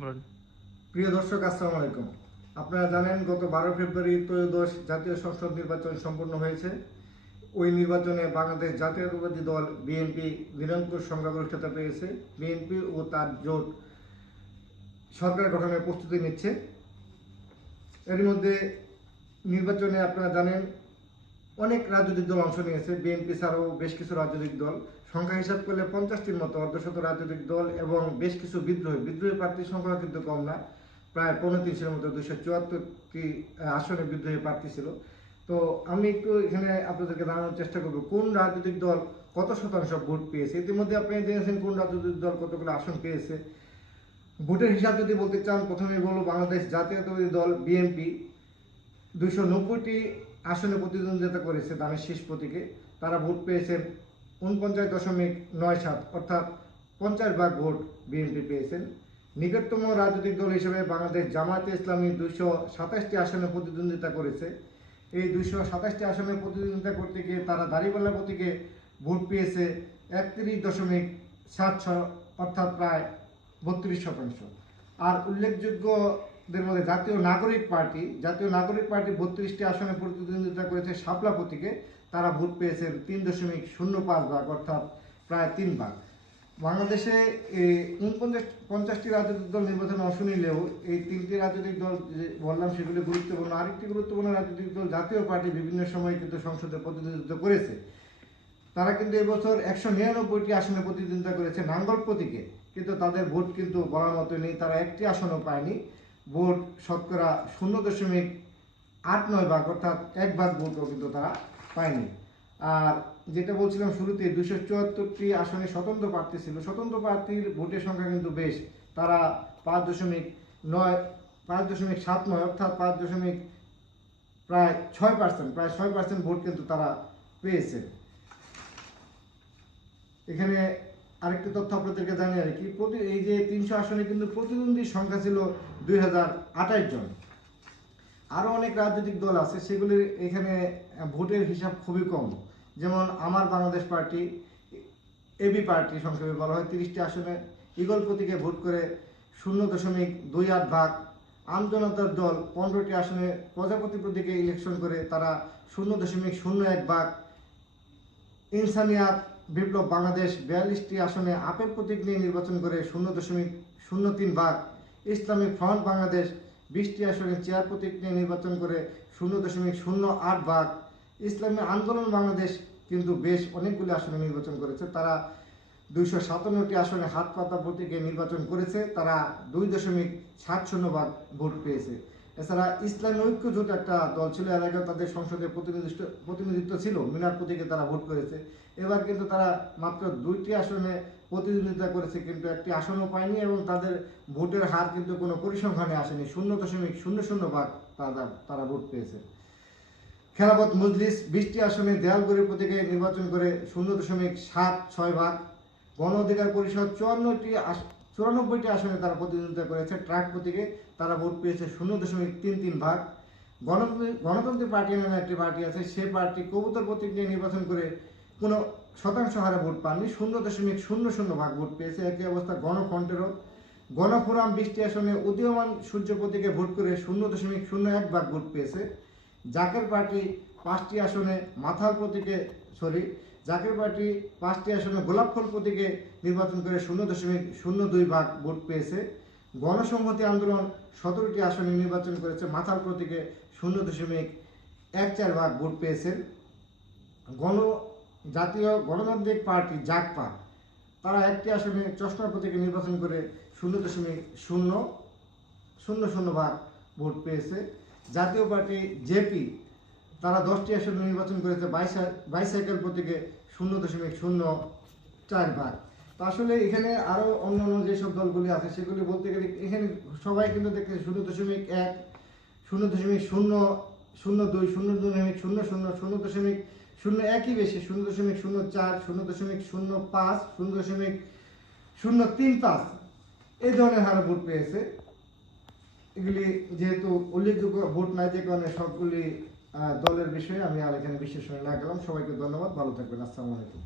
বলুন। প্রিয় দর্শক, আসসালামু আলাইকুম। আপনারা জানেন গত 12 ফেব্রুয়ারি ত্রয়োদশ জাতীয় সংসদ নির্বাচন সম্পন্ন হয়েছে। ওই নির্বাচনে বাংলাদেশ জাতীয়তাবাদী দল বিএনপি নিরঙ্কুশ সংখ্যাগরিষ্ঠতা পেয়েছে। বিএনপি ও তার জোট সরকার গঠনের প্রস্তুতি নিচ্ছে। এর মধ্যে নির্বাচনে আপনারা জানেন অনেক রাজনৈতিক দল অংশ নিয়েছে। বিএনপি ছাড়াও বেশ কিছু রাজনৈতিক দল, সংখ্যা হিসাব করলে 50টির মতো অর্ধশত রাজনৈতিক দল এবং বেশ কিছু বিদ্রোহী প্রার্থীর সংখ্যা কিন্তু কম না, প্রায় 350-এর মতো 274টি আসনে বিদ্রোহী প্রার্থী ছিল। তো আমি একটু এখানে আপনাদেরকে জানানোর চেষ্টা করব কোন রাজনৈতিক দল কত শতাংশ ভোট পেয়েছে। ইতিমধ্যে আপনি জেনেছেন কোন রাজনৈতিক দল কতগুলো আসন পেয়েছে। ভোটের হিসাব যদি বলতে চান, প্রথমেই বলব বাংলাদেশ জাতীয়তাবাদী দল বিএনপি 290টি আসনে প্রতিদ্বন্দ্বিতা করেছে দানের শেষ প্রতীকে। তারা ভোট পেয়েছেন 49.97, অর্থাৎ 50 ভাগ ভোট বিএনপি পেয়েছেন। নিকটতম রাজনৈতিক দল হিসেবে বাংলাদেশ জামায়াতে ইসলামী 227টি আসনে প্রতিদ্বন্দ্বিতা করেছে। এই 227টি আসনে প্রতিদ্বন্দ্বিতা করতে গিয়ে তারা দাঁড়িপাল্লা প্রতীকে ভোট পেয়েছে 31.76, অর্থাৎ প্রায় 32%। আর উল্লেখযোগ্যদের মধ্যে জাতীয় নাগরিক পার্টি 32টি আসনে প্রতিদ্বন্দ্বিতা করেছে শাপলা প্রতীকে। তারা ভোট পেয়েছেন 3.05 ভাগ, অর্থাৎ প্রায় 3 ভাগ। বাংলাদেশে 50টি রাজনৈতিক দল নির্বাচনে অংশ নিলেও এই 3টি রাজনৈতিক দল যে বললাম সেগুলি গুরুত্বপূর্ণ। আরেকটি গুরুত্বপূর্ণ রাজনৈতিক দল জাতীয় পার্টি বিভিন্ন সময় কিন্তু সংসদে প্রতিনিধিত্ব করেছে। তারা কিন্তু এবছর 199টি আসনে প্রতিদ্বন্দ্বিতা করেছে নাঙ্গল প্রতীকে, কিন্তু তাদের ভোট কিন্তু বলার মতো নেই। তারা একটি আসনও পায়নি। ভোট শতকরা 0.89 ভাগ, অর্থাৎ 1 ভাগ ভোটও কিন্তু তারা পায়নি। আর যেটা বলছিলাম শুরুতে, 274টি আসনে স্বতন্ত্র প্রার্থী ছিল। স্বতন্ত্র প্রার্থীর ভোটের সংখ্যা কিন্তু বেশ। তারা 5.79, অর্থাৎ প্রায় 6% ভোট কিন্তু তারা পেয়েছে। এখানে আরেকটি তথ্য আপনাদেরকে জানিয়ে রাখি, এই যে 300 আসনে কিন্তু প্রতিদ্বন্দ্বীর সংখ্যা ছিল 2028 জন। আরও অনেক রাজনৈতিক দল আছে, সেগুলির এখানে ভোটের হিসাব খুবই কম। যেমন আমার বাংলাদেশ পার্টি, এবি পার্টি সংক্ষেপে বলা হয়, 30টি আসনে ঈগল প্রতীকে ভোট করে 0.28 ভাগ। আমজনতার দল 15টি আসনে প্রজাপতি প্রতীকে ইলেকশন করে তারা 0.01 ভাগ। ইনসানিয়াত বিপ্লব বাংলাদেশ 42টি আসনে আপেল প্রতীক নিয়ে নির্বাচন করে 0.03 ভাগ। ইসলামিক ফ্রন্ট বাংলাদেশ 20টি আসনে চেয়ার প্রতীক নিয়ে নির্বাচন করে 0.08 ভাগ। ইসলামী আন্দোলন বাংলাদেশ কিন্তু বেশ অনেকগুলি আসনে নির্বাচন করেছে। তারা 257টি আসনে হাত পাতা প্রতীকে নির্বাচন করেছে। তারা 2.70 ভাগ ভোট পেয়েছে। এছাড়া ইসলামী ঐক্য জোট একটা দল ছিল, এর আগে তাদের সংসদে প্রতিনিধিত্ব ছিল, মিনার প্রতীকে তারা ভোট করেছে। এবার কিন্তু তারা মাত্র 2টি আসনে প্রতিদ্বন্দ্বিতা করেছে, কিন্তু একটি আসনও পায়নি এবং তাদের ভোটের হার কিন্তু কোনো পরিসংখ্যানে আসেনি। 0.00 ভাগ তারা ভোট পেয়েছে। খেলাফত মজলিস 20টি আসনে দেয়ালগড়ি প্রতীকে নির্বাচন করে 0.76 ভাগ। গণ অধিকার পরিষদ 94টি আসনে তারা প্রতিদ্বন্দ্বিতা করেছে ট্রাক প্রতীকে। তারা ভোট পেয়েছে 0.33 ভাগ। গণতন্ত্র পার্টি নামে একটি পার্টি আছে, সেই পার্টি কবুতর প্রতীক নিয়ে নির্বাচন করে কোনো শতাংশ হারে ভোট পাননি, 0.00 ভাগ ভোট পেয়েছে। একই অবস্থা গণফ্রন্টেরও। গণফোরাম 20টি আসনে উদীয়মান সূর্য প্রতীকে ভোট করে 0.01 ভাগ ভোট পেয়েছে। জাকের পার্টি 5টি আসনে গোলাপ ফুল প্রতীকে নির্বাচন করে 0.02 ভাগ ভোট পেয়েছে। গণসংহতি আন্দোলন 17টি আসনে নির্বাচন করেছে মাথাল প্রতীকে 0.14 ভাগ ভোট পেয়েছে। জাতীয় গণতান্ত্রিক পার্টি জাগপা তারা একটি আসনে চশমা প্রতীকে নির্বাচন করে 0.000 ভাগ ভোট পেয়েছে। জাতীয় পার্টি জেপি তারা 10টি আসনে নির্বাচন করেছে বাইসাইকেল প্রতীকে 0.04 ভাগ। তো আসলে এখানে আরও অন্যান্য যেসব দলগুলি আছে সেগুলি বলতে গেলে এখানে সবাই কিন্তু দেখতেছে 0.1, 0.002, 0.00, বেশি 0.04, 0.05, 0.035 এই ধরনের হারে ভোট পেয়েছে। এগুলি যেহেতু উল্লেখযোগ্য ভোট নাই, যে কারণে সবগুলি দলের বিষয়ে আমি আর এখানে বিশ্লেষণে না গেলাম। সবাইকে ধন্যবাদ, ভালো থাকবেন, আসসালামু আলাইকুম।